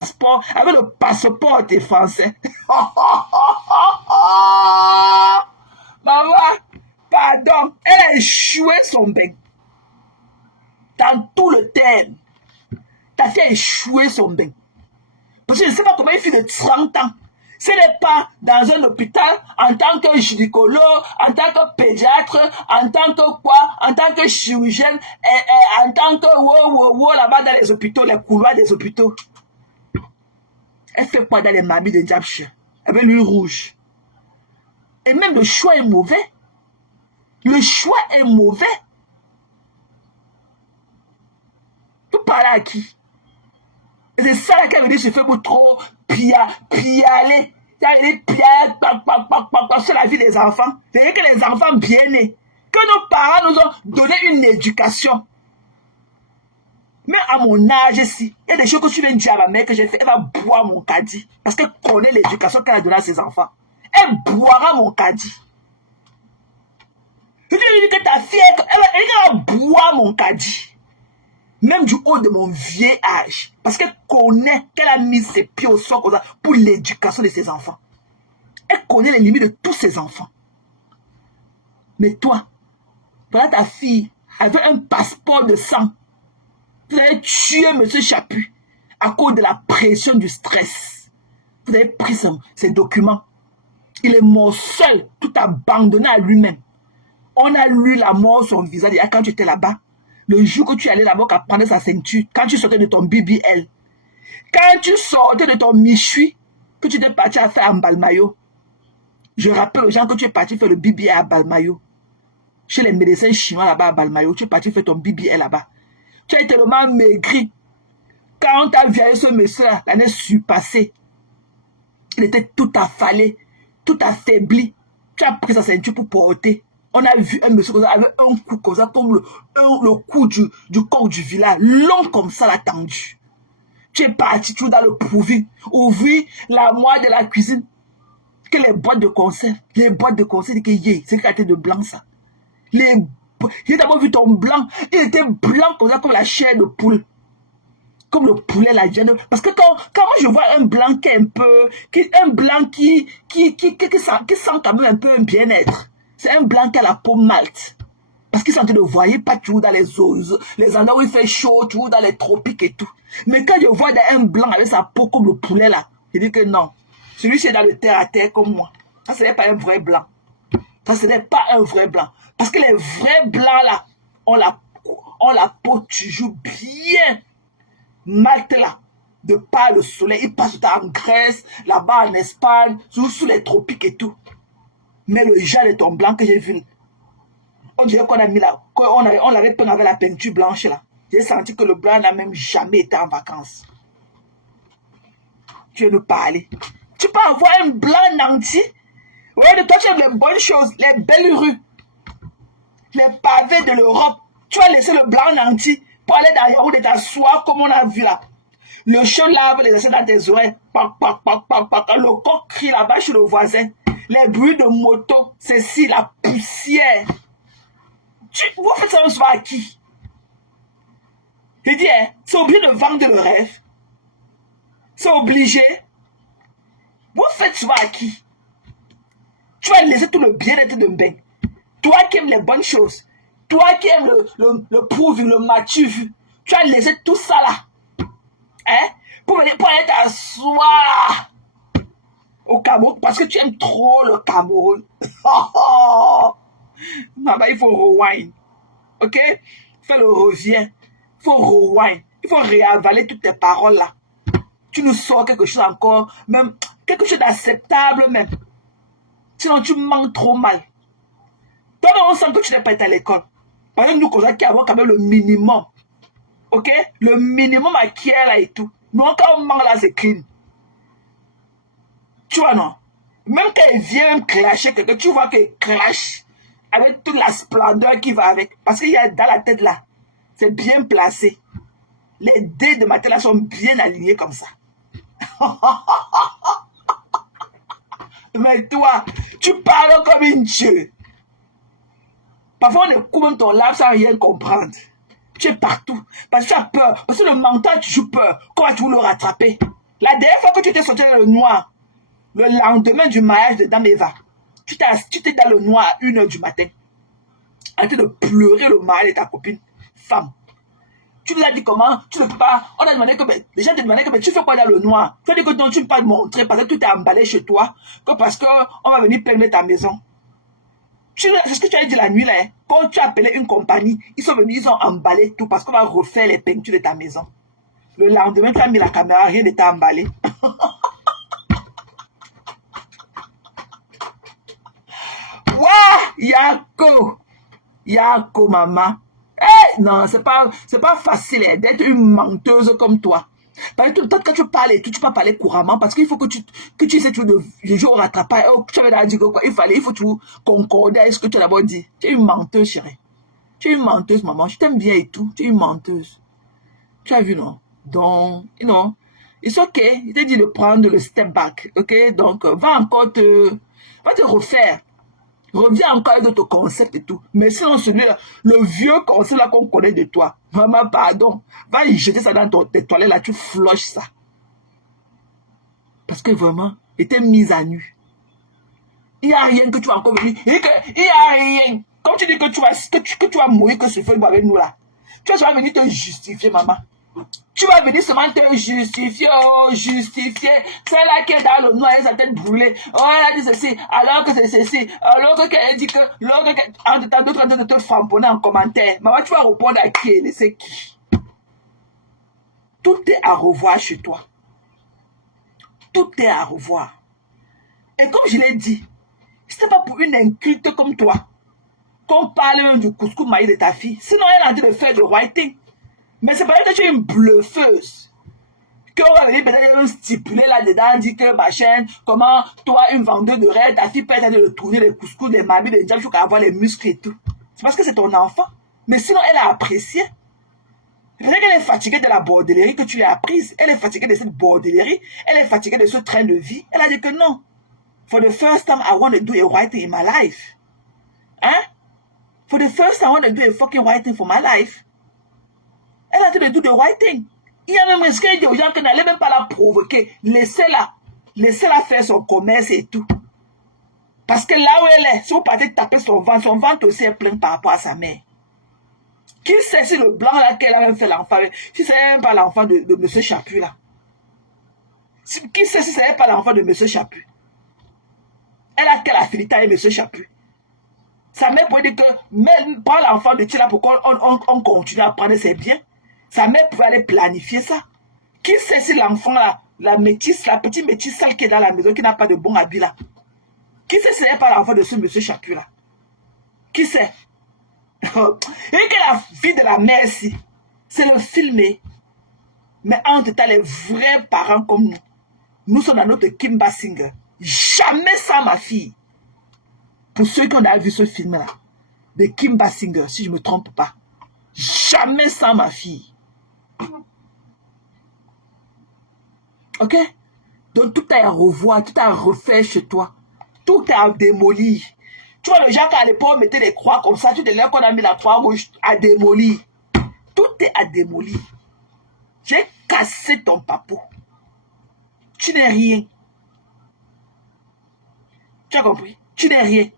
avec le passeport, t'es français. Maman, pardon, elle a échoué son bain. Dans tout le terme. Ta fille a échoué son bain. Parce que je ne sais pas comment une fille de 30 ans, ce n'est pas dans un hôpital, en tant que gynécologue, en tant que pédiatre, en tant que quoi, en tant que chirurgienne, en tant que là-bas dans les hôpitaux, les couloirs des hôpitaux. Elle fait quoi dans les mamies de Diabche avec l'huile rouge? Et même le choix est mauvais. Le choix est mauvais. Tu parles à qui? Et c'est ça qu'elle me dit, je fais pour trop pialer. C'est la vie des enfants. C'est que les enfants bien nés, que nos parents nous ont donné une éducation. Mais à mon âge ici, il y a des choses que tu viens de dire à ma mère que j'ai fait, elle va boire mon caddie. Parce qu'elle connaît l'éducation qu'elle a donnée à ses enfants. Elle boira mon caddie. Je lui dis que ta fille, elle va boire mon caddie. Même du haut de mon vieil âge. Parce qu'elle connaît qu'elle a mis ses pieds au sol pour l'éducation de ses enfants. Elle connaît les limites de tous ses enfants. Mais toi, voilà ta fille avec un passeport de sang. Vous avez tué M. Chaput à cause de la pression du stress. Vous avez pris ses documents. Il est mort seul, tout abandonné à lui-même. On a lu la mort sur son visage quand tu étais là-bas. Le jour que tu allais là-bas, qu'à prendre sa ceinture, quand tu sortais de ton BBL, quand tu sortais de ton Michui, que tu étais parti à faire en Balmayo. Je rappelle aux gens que tu es parti faire le BBL à Balmayo. Chez les médecins chinois là-bas à Balmayo, tu es parti faire ton BBL là-bas. Tu as été tellement maigri. Quand on t'a vu ce monsieur-là, l'année surpassée, il était tout affalé, tout affaibli. Tu as pris sa ceinture pour porter. On a vu un monsieur avec un cou comme ça, comme le cou du corps du village, long comme ça, l'a tendu. Tu es parti tout dans le prouvi, ouvrir l'armoire de la cuisine, que les boîtes de conserve, c'est une tête de blanc ça. J'ai d'abord vu ton blanc, il était blanc comme ça, comme la chair de poule. Comme le poulet, la viande. Parce que quand je vois un blanc qui est un peu, un blanc qui sent quand même un peu un bien-être. C'est un blanc qui a la peau malte. Parce qu'ils sont en train de voir pas toujours dans les endroits où il fait chaud, toujours dans les tropiques et tout. Mais quand je vois un blanc avec sa peau comme le poulet là, je dis que non. Celui-ci est dans le terre-à-terre comme moi. Ça, ce n'est pas un vrai blanc. Ça, ce n'est pas un vrai blanc. Parce que les vrais blancs là, ont la peau toujours bien malte là. De par le soleil. Ils passent tout en Grèce, là-bas en Espagne, sous les tropiques et tout. Mais le genre de ton blanc que j'ai vu, on dirait qu'on a mis là, on l'avait peint avec la peinture blanche là. J'ai senti que le blanc n'a même jamais été en vacances. Tu veux nous parler? Tu peux avoir un blanc nanti? Ouais, de toi tu aimes les bonnes choses, les belles rues, les pavés de l'Europe. Tu vas laisser le blanc nanti pour aller dans Yaoundé t'asseoir comme on a vu là. Le chien lave les essais dans tes oreilles. Le coq crie là-bas chez le voisin. Les bruits de moto, c'est si la poussière. Vous faites ça un soir à qui? Je dis, hein, c'est obligé de vendre le rêve. C'est obligé. Vous faites souvent à qui? Tu vas laisser tout le bien-être de bain. Toi qui aimes les bonnes choses. Toi qui aimes le prouve, le matu vu. Tu vas laisser tout ça là. Hein? Pour aller t'asseoir au Cameroun. Parce que tu aimes trop le Cameroun. Maman, il faut rewind. Ok? Fais le revient. Il faut rewind. Il faut réavaler toutes tes paroles là. Tu nous sors quelque chose encore, même quelque chose d'acceptable même. Sinon tu manques trop mal. Toi, on sent que tu n'es pas été à l'école. Par exemple, nous, qui avons quand même le minimum. Ok? Le minimum acquis là et tout. Mais quand on manque là, c'est clean. Tu vois, non? Même quand il vient clasher quelqu'un, tu vois qu'il clash avec toute la splendeur qui va avec. Parce qu'il y a dans la tête là, c'est bien placé. Les dés de ma tête là sont bien alignés comme ça. Mais toi, tu parles comme une dieu. Parfois, on écoute même ton lave sans rien comprendre. Tu es partout. Parce que tu as peur. Parce que le mental, tu joues peur. Comment tu veux le rattraper? La dernière fois que tu t'es sorti dans le noir, le lendemain du mariage de Dame Eva, tu t'es dans le noir à 1h du matin, en train de pleurer le mari de ta copine, femme. Tu nous as dit comment, tu ne peux pas, on a demandé que, les gens te demandaient que, tu fais quoi dans le noir? Tu as dit que non, tu ne peux pas te montrer parce que tout est emballé chez toi, que parce qu'on va venir peindre ta maison. C'est ce que tu as dit la nuit là, hein? Quand tu as appelé une compagnie, ils sont venus, ils ont emballé tout parce qu'on va refaire les peintures de ta maison. Le lendemain, tu as mis la caméra, rien n'était emballé. Ouais, Yako, maman. Eh, non, c'est pas facile hein, d'être une menteuse comme toi. Parce que quand tu parles et tout, tu peux parler couramment parce qu'il faut que tu essaies de jouer au rattrapage. Oh, tu avais dit quoi? Il faut toujours concorder avec ce que tu as d'abord dit. Tu es une menteuse, chérie. Tu es une menteuse, maman. Je t'aime bien et tout. Tu es une menteuse. Tu as vu, non? Donc, it's okay. Il t'a dit de prendre le step back, ok? Donc, va te refaire. Reviens encore avec d'autres concepts et tout. Mais sinon, celui-là, le vieux concept là qu'on connaît de toi, maman, pardon, va y jeter ça dans tes toilettes là, tu flushes ça. Parce que vraiment, il était mise à nu. Il n'y a rien que tu vas encore venir. Il n'y a rien. Comme tu dis que tu vas mourir que ce feu avec nous là. Tu vas venir te justifier, maman. Tu vas venir seulement te justifier, justifier. C'est là qui est dans le noir et sa tête brûlée. Oh, elle a dit ceci, alors que c'est ceci. L'autre qui a dit que, en temps d'autres de te framponner en commentaire. Maman, tu vas répondre à qui et c'est qui? Tout est à revoir chez toi. Tout est à revoir. Et comme je l'ai dit, ce n'est pas pour une inculte comme toi qu'on parle du couscous maïs de ta fille. Sinon, elle est en train de faire du writing. Mais c'est pas que tu es une blufeuse. Qu'on va venir peut-être stipuler là-dedans, dire que, machin, comment toi, une vendeuse de rêve, ta fille peut être en train de tourner les couscous, des mamies, des diables, jusqu'à avoir les muscles et tout. C'est parce que c'est ton enfant. Mais sinon, elle a apprécié. C'est-à-dire qu'elle est fatiguée de la bordellerie que tu lui as apprise. Elle est fatiguée de cette bordellerie. Elle est fatiguée de ce train de vie. Elle a dit que non. For the first time, I want to do a right thing in my life. Hein? For the first time, I want to do a fucking right thing for my life. Elle a dit de do the right thing. Il y a même risqué des gens qui n'allaient même pas la provoquer. Laissez-la faire son commerce et tout. Parce que là où elle est, si vous partez taper son ventre aussi est plein par rapport à sa mère. Qui sait si le blanc là qu'elle a même fait l'enfant, si c'est même pas l'enfant de M. Chaput là. Qui sait si c'est pas l'enfant de M. Chaput. Elle a quelle affinité avec M. Chaput. Sa mère pourrait dire que même pas l'enfant de Tila pour qu'on continue à prendre ses biens. Sa mère pouvait aller planifier ça. Qui sait si l'enfant là, la métisse, la petite métisse sale qui est dans la maison, qui n'a pas de bon habit là. Qui sait si c'est pas l'enfant de ce M. Chaput là. Qui sait. Et que la fille de la mère ici, c'est le filmé. Mais entre temps, les vrais parents comme nous, nous sommes dans notre Kim Basinger. Jamais sans ma fille. Pour ceux qui ont vu ce film-là, de Kim Basinger, si je ne me trompe pas, jamais sans ma fille. Ok? Donc tout est à revoir, tout est à refaire chez toi. Tout est à démolir. Tu vois, les gens qui à l'époque mettaient des croix comme ça, tu te lèves qu'on a mis la croix rouge à démolir. Tout est à démolir. J'ai cassé ton papou. Tu n'es rien. Tu as compris? Tu n'es rien.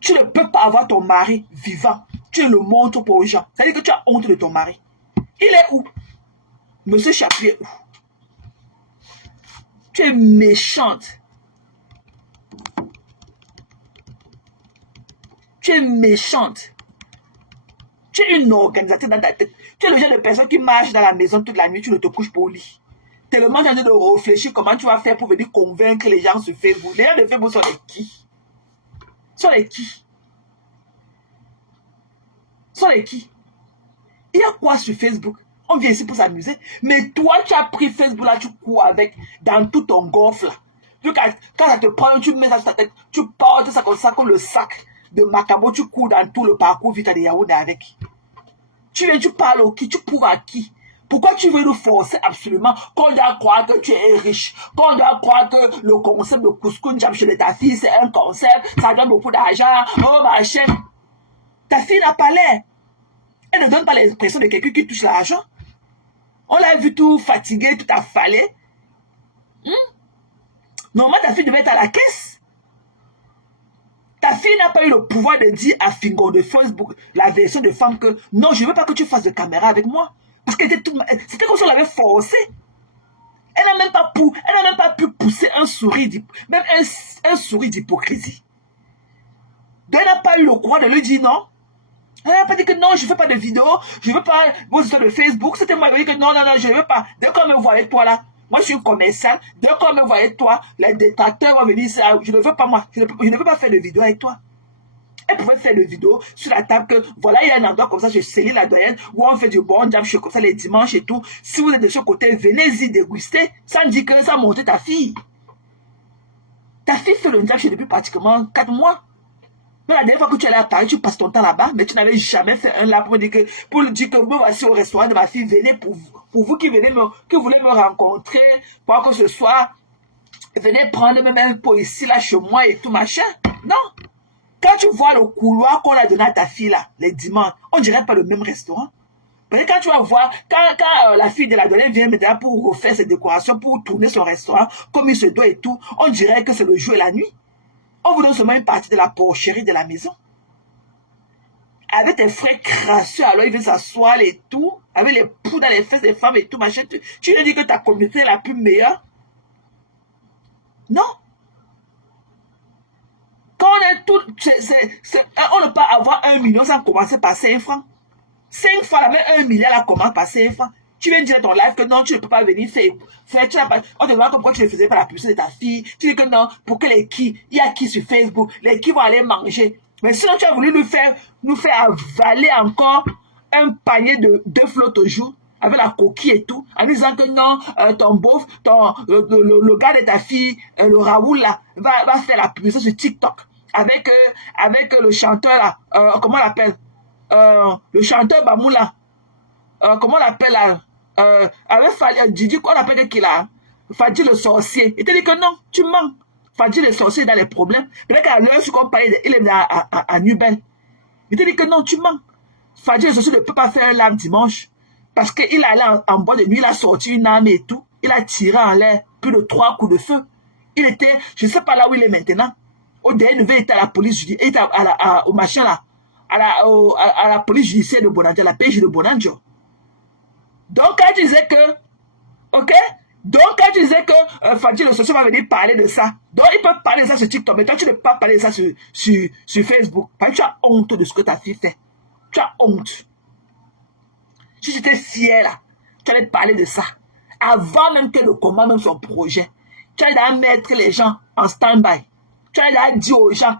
Tu ne peux pas avoir ton mari vivant. Tu le montres pour les gens. Ça veut dire que tu as honte de ton mari. Il est où? Monsieur Chaput est où? Tu es méchante. Tu es méchante. Tu es une organisatrice dans ta tête. Tu es le genre de personne qui marche dans la maison toute la nuit, tu ne te couches pas au lit. Tellement tu es en train de réfléchir comment tu vas faire pour venir convaincre les gens sur Facebook. Les gens de Facebook sont les qui? Sont les qui? Sont les qui? Il y a quoi sur Facebook? On vient ici pour s'amuser. Mais toi, tu as pris Facebook là, tu cours avec dans tout ton golf là. Quand ça te prend, tu mets ça sur ta tête, tu portes ça comme le sac de Macabo, tu cours dans tout le parcours Vita de Yaoundé avec. Tu parles au qui? Tu cours à qui? Pourquoi tu veux nous forcer absolument qu'on doit croire que tu es riche, qu'on doit croire que le concept de couscous jam chez ta fille, c'est un concept, ça donne beaucoup d'argent, oh machin. Ta fille n'a pas l'air. Elle ne donne pas l'impression de quelqu'un qui touche l'argent. On l'a vu tout fatigué, tout affalé. Normalement, ta fille devait être à la caisse. Ta fille n'a pas eu le pouvoir de dire à Fingon de Facebook, la version de femme, que non, je ne veux pas que tu fasses de caméra avec moi. Parce que c'était comme si on l'avait forcé. Elle n'a même pas pu pousser un sourire, même un sourire d'hypocrisie. Donc, elle n'a pas eu le courage de lui dire non. Elle n'a pas dit que non, je ne fais pas de vidéo, je ne veux pas vos histoires de Facebook. C'était moi qui dit que non, je ne veux pas. Dès qu'on me voyait toi là, moi je suis une commerçante, dès qu'on me voyait toi, les détracteurs vont venir dire, je ne veux pas moi, je ne veux pas faire de vidéo avec toi. Elle pouvait faire des vidéos sur la table que voilà, il y a un endroit comme ça, je Céline la doyenne, où on fait du bon job, je suis comme ça les dimanches et tout. Si vous êtes de ce côté, venez-y déguster, sans dire que ça monte ta fille. Ta fille fait le job depuis pratiquement 4 mois. Mais la dernière fois que tu allais à Paris, tu passes ton temps là-bas, mais tu n'avais jamais fait un là pour dire que me voici au restaurant de ma fille, venez pour vous qui voulez me rencontrer, quoi que ce soit, venez prendre même un pot ici, là, chez moi et tout machin. Non. Quand tu vois le couloir qu'on a donné à ta fille là, les dimanches, on dirait pas le même restaurant. Parce que quand tu vas voir, quand la fille de la donnée vient maintenant pour refaire ses décorations, pour tourner son restaurant, comme il se doit et tout, on dirait que c'est le jour et la nuit. On vous donne seulement une partie de la porcherie de la maison. Avec tes frères crasseux, alors ils viennent s'asseoir et tout, avec les poux dans les fesses des femmes et tout, machin. Tu veux dire que ta communauté est la plus meilleure? Non. Quand on est tout, on ne peut pas avoir 1 million sans commencer par 5 francs. 5 fois, la même 1 milliard, la commence par 5 francs. Tu viens dire à ton live que non, tu ne peux pas venir faire on te demande pourquoi tu ne faisais pas la publicité de ta fille. Tu dis que non, pour que il y a qui sur Facebook, les qui vont aller manger. Mais sinon, tu as voulu nous faire avaler encore un panier de 2 flottes au jour, avec la coquille et tout, en disant que non, ton beauf, le gars de ta fille, le Raoul là, va faire la publicité sur TikTok, avec le chanteur là, comment on l'appelle, le chanteur Bamoula, comment on l'appelle là, avec Didi, qu'on appelle qui là, Fadji le sorcier. Il te dit que non, tu mens. Fadji le sorcier est dans les problèmes. Peut-être qu'à l'heure, ce qu'on parlait, il est à Nubel. Il te dit que non, tu mens. Fadji le sorcier ne peut pas faire un live dimanche. Parce qu'il est allé en bois de nuit, il a sorti une arme et tout. Il a tiré en l'air plus de 3 coups de feu. Il était, je ne sais pas là où il est maintenant. Au dernier il était à la police, il était au machin là, à la police judiciaire de Bonanjo, la PJ de Bonanjo. Donc, quand tu disais que, ok? Donc, quand tu disais que Fadji le sorcier va venir parler de ça, donc il peut parler de ça sur TikTok, mais toi, tu ne peux pas parler de ça sur Facebook. Parce que tu as honte de ce que ta fille fait. Tu as honte. Si tu étais fier là, tu allais parler de ça. Avant même que le combat, même son projet, tu allais mettre les gens en stand-by. Tu allais dire aux gens,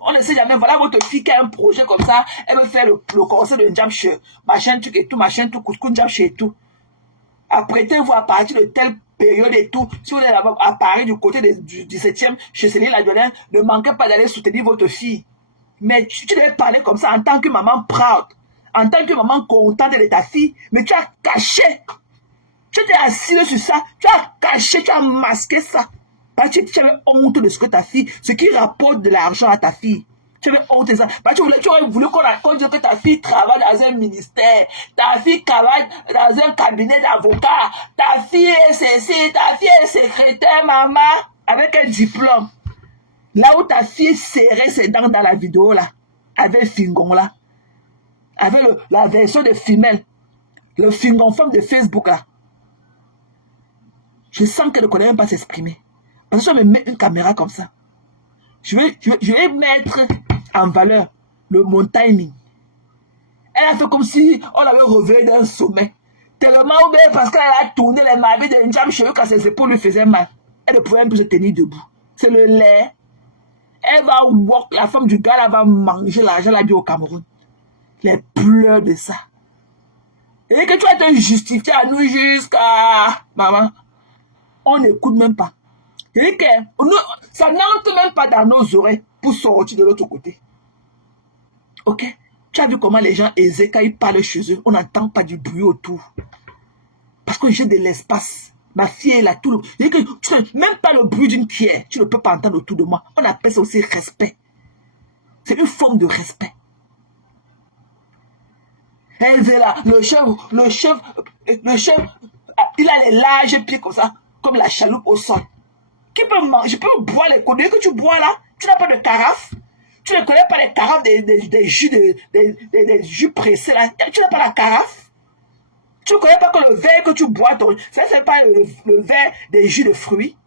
on ne sait jamais, voilà votre fille qui a un projet comme ça, elle veut faire le conseil de Njam chez machin, truc et tout, machin, tout, couscous, Njam chez tout. Apprêtez-vous à partir de telle période et tout, si vous êtes à Paris du côté du 17e, chez Céline Ladouane, ne manquez pas d'aller soutenir votre fille. Mais tu devais parler comme ça en tant que maman proud, en tant que maman contente de ta fille, mais tu as caché. Tu étais assis sur ça, tu as caché, tu as masqué ça. Parce que tu avais honte de ce que ta fille, ce qui rapporte de l'argent à ta fille. Tu avais honte de ça. Parce que tu aurais voulu qu'on dise que ta fille travaille dans un ministère, ta fille travaille dans un cabinet d'avocat, ta fille est ceci, ta fille est secrétaire, maman, avec un diplôme. Là où ta fille serrait ses dents dans la vidéo là, avec Fingon là, avec la version de femelle, le Fingon femme de Facebook là. Je sens qu'elle ne connaît même pas s'exprimer. Parce que si on me met une caméra comme ça, je vais mettre en valeur mon timing. Elle a fait comme si on avait relevé d'un sommet. Tellement bien parce qu'elle a tourné les mains de Njam chez eux quand ses épaules lui faisaient mal. Elle ne pouvait même plus se tenir debout. C'est le lait. Elle va walk, la femme du gars, elle va manger l'argent, la vie au Cameroun. Les pleurs de ça. Et que tu vas te justifier à nous jusqu'à... Maman, on n'écoute même pas. Et que ça n'entre même pas dans nos oreilles pour sortir de l'autre côté. Ok? Tu as vu comment les gens aisés, quand ils parlent chez eux, on n'entend pas du bruit autour. Parce que j'ai de l'espace. Ma fille est là, tout le... Même pas le bruit d'une pierre, tu ne peux pas entendre autour de moi. On appelle ça aussi respect. C'est une forme de respect. Elle est là, le chef, il a les larges pieds comme ça, comme la chaloupe au sol. Qui peut manger? Je peux boire les conneries que tu bois là. Tu n'as pas de carafe. Tu ne connais pas les carafes des jus, des jus pressés là. Tu n'as pas la carafe. Tu ne connais pas que le verre que tu bois, ça c'est pas le verre des jus de fruits.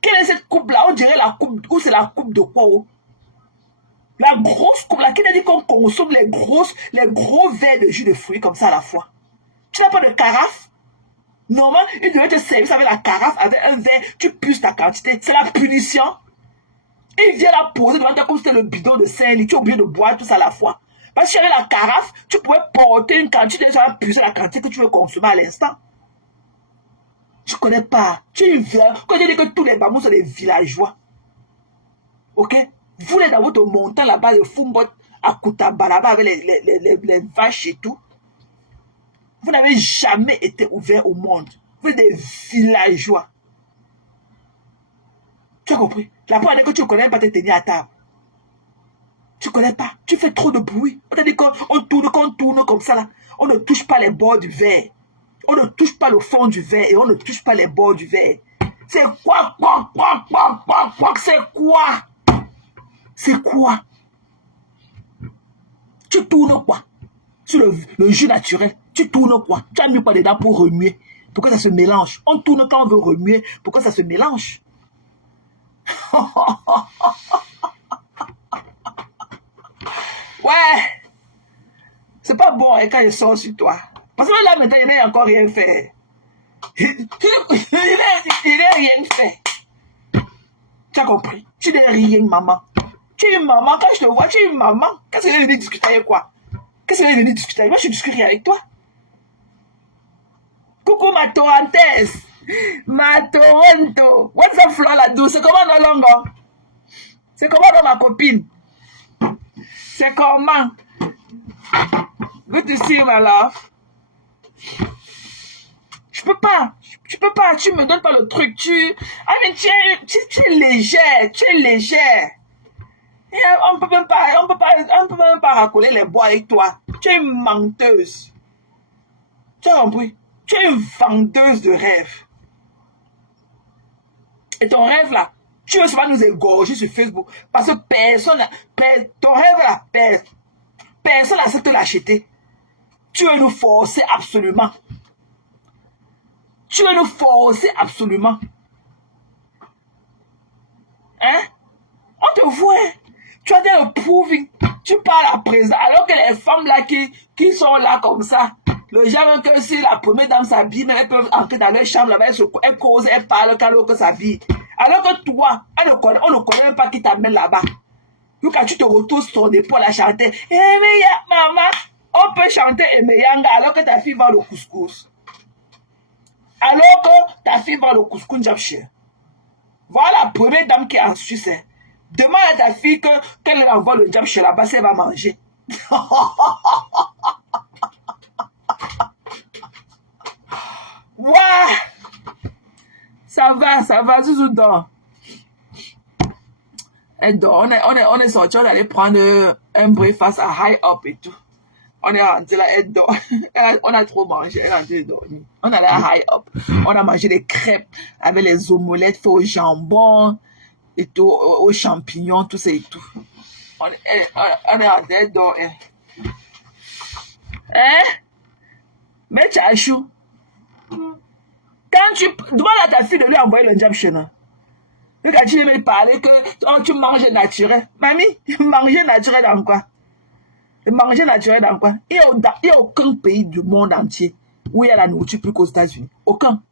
Quelle est cette coupe là? On dirait la coupe, ou c'est la coupe de quoi? Oh? La grosse coupe là, qui t'a dit qu'on consomme les gros verres de jus de fruits comme ça à la fois? Tu n'as pas de carafe? Normalement, il devait te servir avec la carafe, avec un verre, tu puisses ta quantité. C'est la punition. Il vient la poser devant toi comme si c'était le bidon de 5 litres. Tu es obligé de boire tout ça à la fois. Parce que avec la carafe, tu pouvais porter une quantité, tu vas puiser la quantité que tu veux consommer à l'instant. Je ne connais pas. Tu es une vieille. Quand je dis que tous les bambous sont des villageois. Ok? Vous êtes dans votre montagne là-bas, le Fumbot, à Koutaba, là-bas, avec les vaches et tout. Vous n'avez jamais été ouvert au monde. Vous êtes des villageois. Tu as compris? La première fois que tu ne connais pas te tenir à table. Tu ne connais pas. Tu fais trop de bruit. On t'a dit qu'on tourne comme ça là. On ne touche pas les bords du verre. On ne touche pas le fond du verre et on ne touche pas les bords du verre. C'est quoi? C'est quoi? C'est quoi? Tu tournes quoi? Sur le jus naturel. Tu tournes quoi? Tu as mis quoi dedans pour remuer? Pour que ça se mélange. On tourne quand on veut remuer. Pour que ça se mélange. Ouais. C'est pas bon hein, quand je sors sur toi. Parce que là maintenant, il n'a encore rien fait. Il n'a rien fait. Tu as compris? Tu n'es rien, maman. Tu es une maman. Quand je te vois, tu es une maman. Qu'est-ce que je vais discuter avec quoi? Qu'est-ce que je vais discuter avec? Moi, je ne discute rien avec toi. Coucou ma Torrentes. Ma Toronto. What's up, Flora la douce? C'est comment dans l'angle? C'est comment dans ma copine? C'est comment? Good to see you, my love. Je peux pas. Tu me donnes pas le truc. Tu es légère. Tu es légère. Et on peut même pas racoler les bois avec toi. Tu es une menteuse. Tu as compris? Tu es une vendeuse de rêves. Et ton rêve là, tu veux seulement nous égorger sur Facebook parce que ton rêve là, personne n'accepte de l'acheter. Tu veux nous forcer absolument. Tu veux nous forcer absolument. Hein? On te voit. Tu as dit le proving. Tu parles à présent. Alors que les femmes là qui sont là comme ça, le genre que si la première dame s'habille, elles peuvent entrer dans leur chambre là-bas, elles causent, elles parlent quand l'autre s'habille. Alors que toi, on ne connaît même pas qui t'amène là-bas. Quand tu te retrouves sur ton épaule à chanter, eh mais maman, on peut chanter Emeyanga alors que ta fille vend le couscous. Alors que ta fille vend le couscous Njapche. Voilà la première dame qui est en Suisse. Demande à ta fille qu'elle envoie le Njapche là-bas, elle va manger. Ouais. Ça va, Zouzou dort. Elle dort. On est sorti, on allait prendre un breakfast à High Up et tout. On est rentré là, elle dort. On a trop mangé, elle est rentrée dormir. On allait à High Up. On a mangé des crêpes avec les omelettes faites au jambon et tout, aux champignons, tout ça et tout. On est rentré, elle dort. Hein? Mais Tchachou, quand tu demandes à ta fille de lui envoyer le job chez nous, quand tu veux me parler que tu manges naturel. Mamie, manger naturel dans quoi? Manger naturel dans quoi? Il n'y a aucun pays du monde entier où il y a la nourriture plus qu'aux États-Unis. Aucun.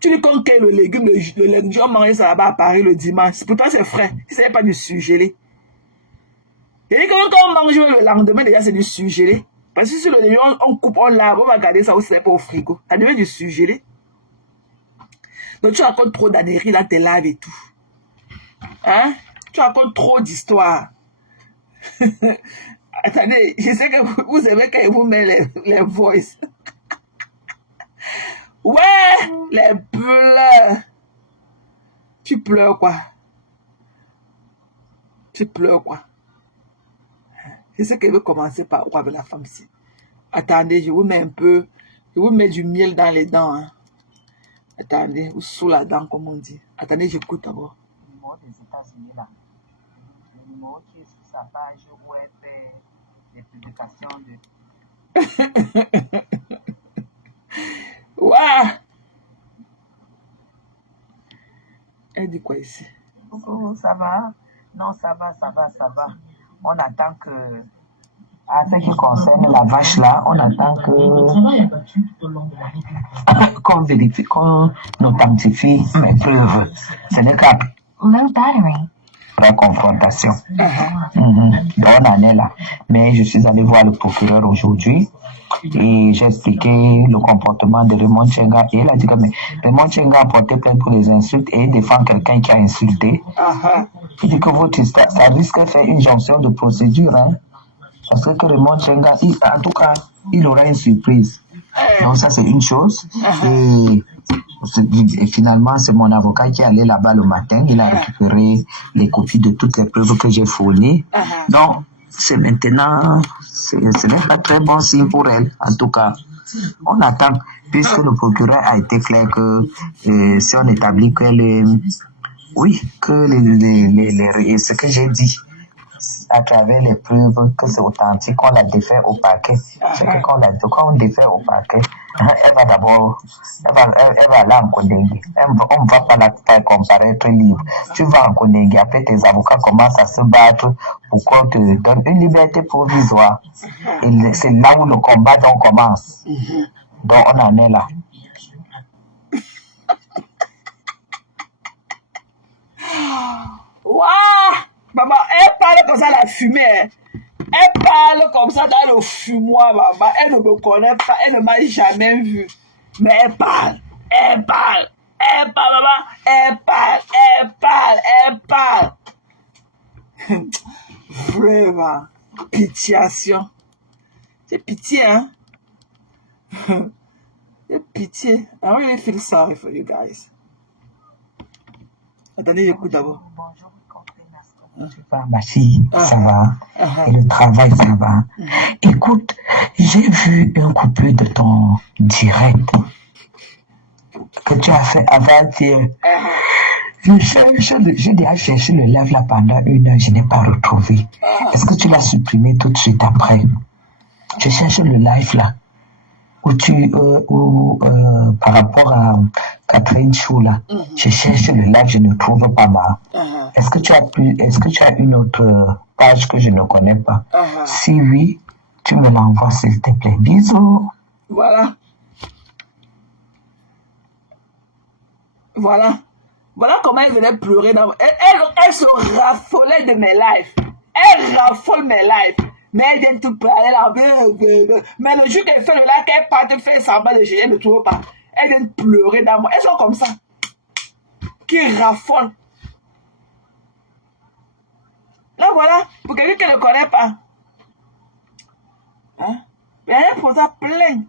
Tu dis qu'on cueille le légume, le légume, on mange ça là-bas à Paris le dimanche. Pour toi, c'est frais. Si ce n'est pas du surgelé. Et quand on mange le lendemain, déjà, c'est du surgelé. Parce que si le légume, on coupe, on lave, on va garder ça aussi, c'est pas au frigo. Ça devient du surgelé. Donc, tu racontes trop d'anneries dans tes lives et tout. Hein? Tu racontes trop d'histoires. Attendez, je sais que vous aimez quand vous mettez les voices. Ouais, les pleurs. Tu pleures quoi? Tu pleures quoi? Je sais qu'elle veut commencer par quoi avec la femme-ci. Attendez, je vous mets un peu, je vous mets du miel dans les dents. Hein. Attendez, ou sous la dent, comme on dit. Attendez, j'écoute d'abord. Le numéro des États-Unis là. Le numéro qui est sur sa page où elle fait des publications de. Ouah! Elle dit quoi ici? Oh, ça va? Non, ça va. On attend que. À ce qui concerne la vache là, on attend qu'on vérifie, qu'on authentifie mes preuves. Ce n'est qu'après la confrontation. Donc on en est là. Mais je suis allé voir le procureur aujourd'hui et j'ai expliqué le comportement de Raymond Tchenga et il a dit que mais Raymond Tchenga a porté plainte pour les insultes et il défend quelqu'un qui a insulté. Il dit que ça risque de faire une jonction de procédure, hein. Parce que Raymond Tchenga, en tout cas, il aura une surprise. Donc ça, c'est une chose. Et finalement, c'est mon avocat qui est allé là-bas le matin. Il a récupéré les copies de toutes les preuves que j'ai fournies. Donc, c'est maintenant, ce n'est pas très bon signe pour elle. En tout cas, on attend, puisque le procureur a été clair que si on établit que ce que j'ai dit, à travers les preuves que c'est authentique, on l'a défait au parquet. C'est que quand on défait au parquet, elle va aller en Kondengue. On ne va pas la faire comparaître libre. Tu vas en Kondengue, après tes avocats commencent à se battre pour qu'on te donne une liberté provisoire. Et c'est là où le combat donc commence. Donc on en est là. Waouh! Maman, elle parle comme ça, la fumée. Elle parle comme ça dans le fumoir, maman. Elle ne me connaît pas, elle ne m'a jamais vu. Mais elle parle, maman. Elle parle. Vraiment, pitiation. C'est pitié, hein? C'est pitié. I really feel sorry for you guys. Attendez, j'écoute d'abord. Bonjour, tu vas, ma fille, ça va. Et le travail, ça va. Écoute, j'ai vu un couplet de ton direct que tu as fait avant-hier. J'ai déjà cherché le live là pendant 1 heure, je n'ai pas retrouvé. Est-ce que tu l'as supprimé tout de suite après? Je cherche le live là. Par rapport à Catherine Chou là, je cherche le live, je ne trouve pas mal. Est-ce que tu as une autre page que je ne connais pas? Si oui, tu me l'envoies s'il te plaît. Bisous. Voilà comment elle venait pleurer. Elle se raffolait de mes lives. Elle raffole mes lives. Mais elle vient tout parler là. Mais le jour qu'elle fait le live, qu'elle part, elle fait semblant de gérer, elle ne trouve pas. Elle vient pleurer dans moi. Elles sont comme ça. Qui raffolent. Là voilà, pour quelqu'un qui ne connaît pas. Hein? Mais elle pose ça plein.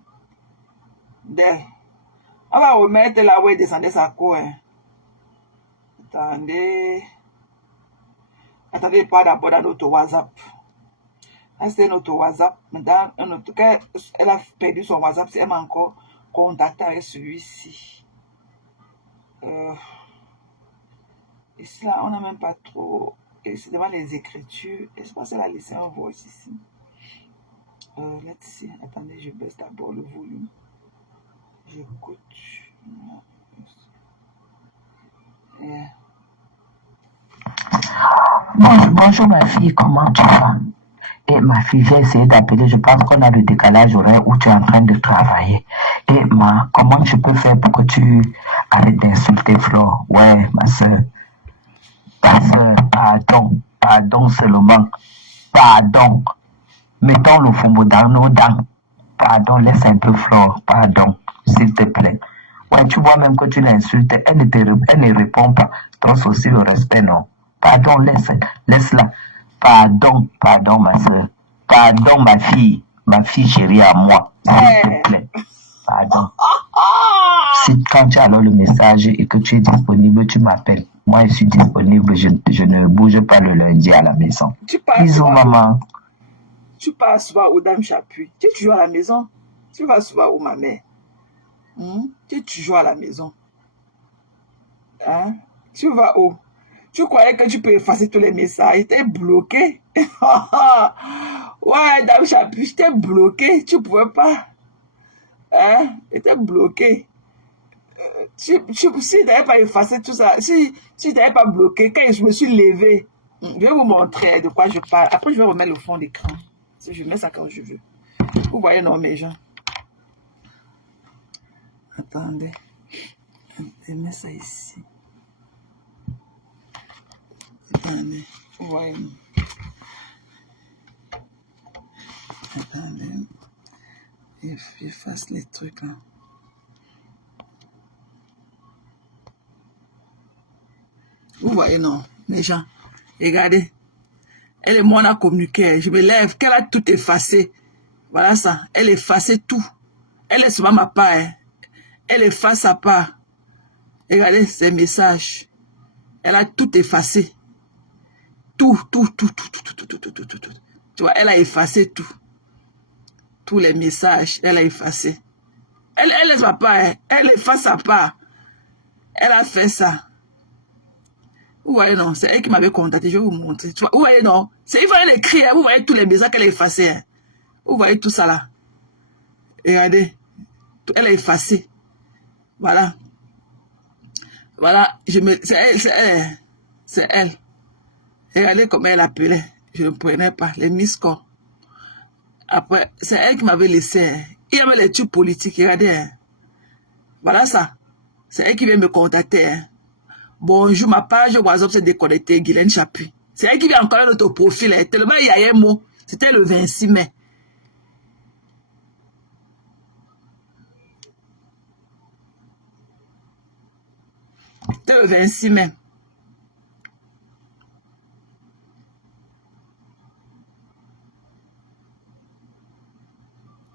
On va remettre là où elle descendait sa cour. Hein. Attendez, pas d'abord dans notre WhatsApp. C'est notre WhatsApp. Maintenant, elle a perdu son WhatsApp, elle m'a encore contacté avec celui-ci. Ici, là, on n'a même pas trop. Et c'est devant les écritures. Et je pense qu'elle a laissé un voice ici. Let's see. Attendez, je baisse d'abord le volume. J'écoute. Yeah. Bonjour ma fille, comment tu vas? Et ma fille, j'ai essayé d'appeler, je pense qu'on a le décalage horaire où tu es en train de travailler. Et comment je peux faire pour que tu arrêtes d'insulter Flo? Ouais, ma soeur. Ta soeur, pardon seulement. Pardon. Mettons le fumbo dans nos dents. Pardon, laisse un peu Flo. Pardon, s'il te plaît. Ouais, tu vois même que tu l'insultes, elle ne répond pas. Donc c'est aussi le respect, non? Pardon, laisse-la. Pardon, ma soeur. Pardon, ma fille chérie à moi. S'il te plaît. Pardon. Si quand tu as alors le message et que tu es disponible, tu m'appelles. Moi, je suis disponible. Je ne bouge pas le lundi à la maison. Bisous, maman. Tu pars souvent où Dame Chapuis? Tu es toujours à la maison? Tu vas souvent où ma mère? Tu es toujours à la maison? Hein? Tu vas où? Tu croyais que tu peux effacer tous les messages? T'es bloqué. Ouais, dans le chapitre, t'es bloqué. Tu pouvais pas. Hein? T'es bloqué. Si tu n'avais pas effacé tout ça, si tu n'avais pas bloqué, quand je me suis levé, je vais vous montrer de quoi je parle. Après, je vais remettre le fond d'écran. Je mets ça quand je veux. Vous voyez, non, mes gens? Attendez. Je mets ça ici. Attendez. Vous voyez? Attendez. J'efface les trucs là. Vous voyez, non, les gens? Regardez. Elle et moi, on a communiqué. Je me lève, qu'elle a tout effacé. Voilà ça. Elle efface tout. Elle est souvent ma part. Hein. Elle efface sa part. Regardez ses messages. Elle a tout effacé. Tout. Tu vois, elle a effacé tout. Tous les messages, elle a effacé. Elle est ma part. Hein. Elle efface sa part. Elle a fait ça. Vous voyez, non, c'est elle qui m'avait contacté. Je vais vous montrer. Tu vois, vous voyez, non, il fallait l'écrire. Vous voyez tous les messages qu'elle a effacés. Hein. Vous voyez tout ça là. Regardez. Elle a effacé. Voilà. Voilà. C'est elle. C'est elle. Regardez comment elle appelait. Je ne prenais pas. Les miscors. Après, c'est elle qui m'avait laissé. Hein. Il y avait les trucs politiques. Regardez. Hein. Voilà ça. C'est elle qui vient me contacter. Hein. Bonjour, ma page WhatsApp s'est déconnectée. Guylaine Chapuis. C'est elle qui vient encore notre profil. Hein. Tellement il y a un mot. C'était le 26 mai. C'était le 26 mai.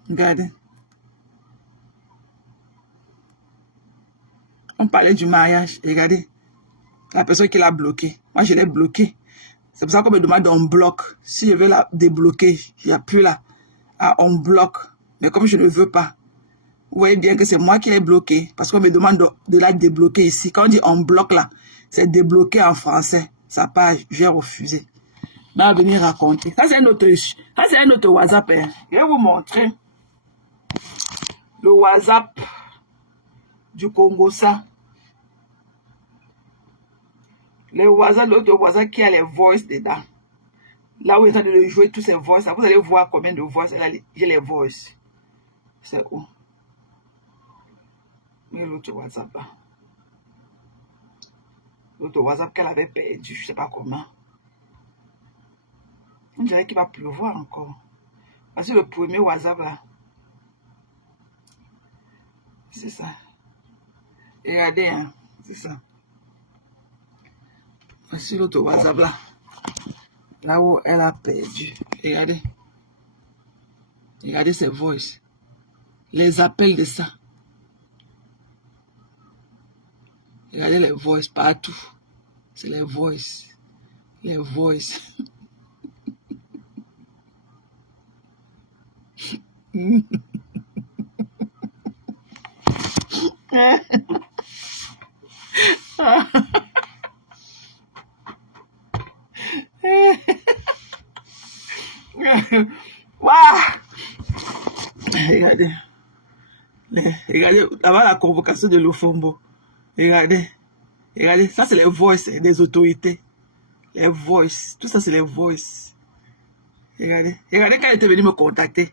Regardez. On parlait du mariage. Regardez. La personne qui l'a bloqué. Moi, je l'ai bloqué. C'est pour ça qu'on me demande on bloque. Si je veux la débloquer, il n'y a plus là. Ah, on bloque. Mais comme je ne veux pas, vous voyez bien que c'est moi qui l'ai bloqué. Parce qu'on me demande de la débloquer ici. Quand on dit on bloque là, c'est débloquer en français. Sa page, j'ai refusé. Mais on va venir raconter. Ça, c'est un autre WhatsApp. Hein. Je vais vous montrer le WhatsApp du Congo, ça. L'autre WhatsApp qui a les voices dedans. Là où il est en train de jouer tous ces voices, vous allez voir combien de voices j'ai les voices. C'est où? Mais l'autre WhatsApp là. L'autre WhatsApp qu'elle avait perdu, je ne sais pas comment. On dirait qu'il va pleuvoir encore. Parce que le premier WhatsApp là. C'est ça. Et regardez, hein, c'est ça. Voici l'autre WhatsApp là. Là où elle a perdu. Regardez. Regardez ses voices. Les appels de ça. Regardez les voices partout. C'est les voices. Les voices. Waouh! Regardez. Regardez, avant la convocation de l'Ofombo. Regardez. Regardez, ça c'est les voices des autorités. Les voices. Tout ça c'est les voices. Regardez. Regardez quand elle était venue me contacter.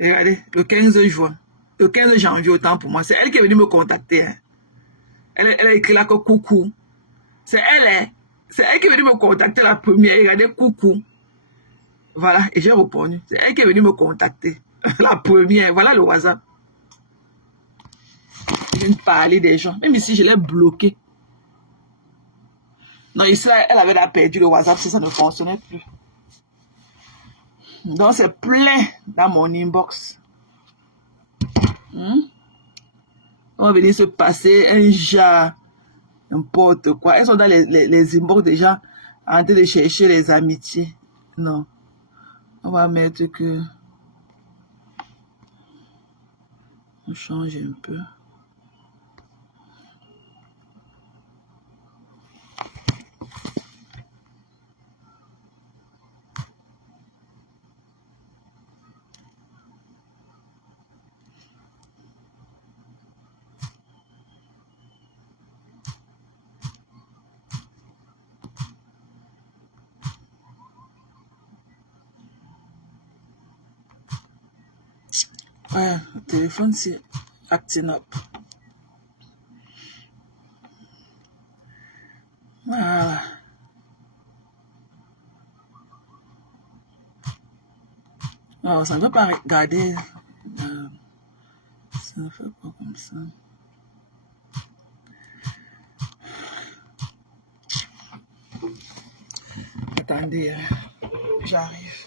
Regardez, le 15 juin. Le 15 janvier, autant pour moi. C'est elle qui est venue me contacter. Hein. Elle a écrit là que coucou. C'est elle, hein. C'est elle qui est venue me contacter la première. Regardez, coucou. Voilà, et j'ai répondu. C'est elle qui est venue me contacter. La première. Voilà le WhatsApp. Je viens de parler des gens. Même ici, je l'ai bloqué. Non, ici, elle avait perdu le WhatsApp si ça ne fonctionnait plus. Donc, c'est plein dans mon inbox. On va venir se passer un genre, n'importe quoi. Elles sont dans les inbox déjà en train de chercher les amitiés. Non. On va mettre que... On change un peu. Ouais, le téléphone, c'est acting up. Voilà. Alors, ça ne veut pas regarder. Ça ne fait pas comme ça. Attendez, j'arrive.